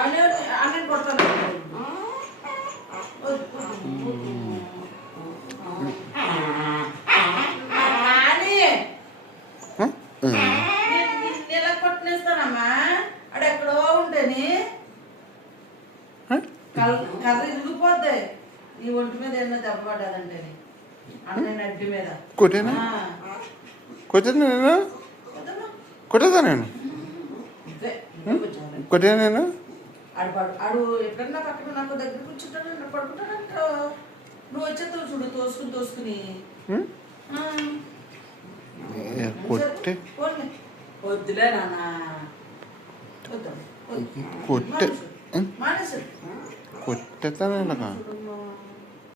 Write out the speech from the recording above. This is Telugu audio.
అన్నీ కొడతాను. నెల కొట్టినేస్తానమ్మా. అడెక్కడో ఉంటేని కర్ర ఇరిగిపోద్ది. నీ ఒంటి మీద ఏమన్నా దెబ్బ పడ్డదంటేని అన్న అడ్డి మీద కొట్టేనా నేను కొట్టేదా నేను కొట్టే నేను ఆడు ఎప్పుడన్నా పక్కన నాకు దగ్గర కూర్చుంటాడు పడుకుంటాడంట. నువ్వు వచ్చేస్తావు చూడు తోసుకుని కొట్టే వద్దులే నాన్న కొట్టేదా నేను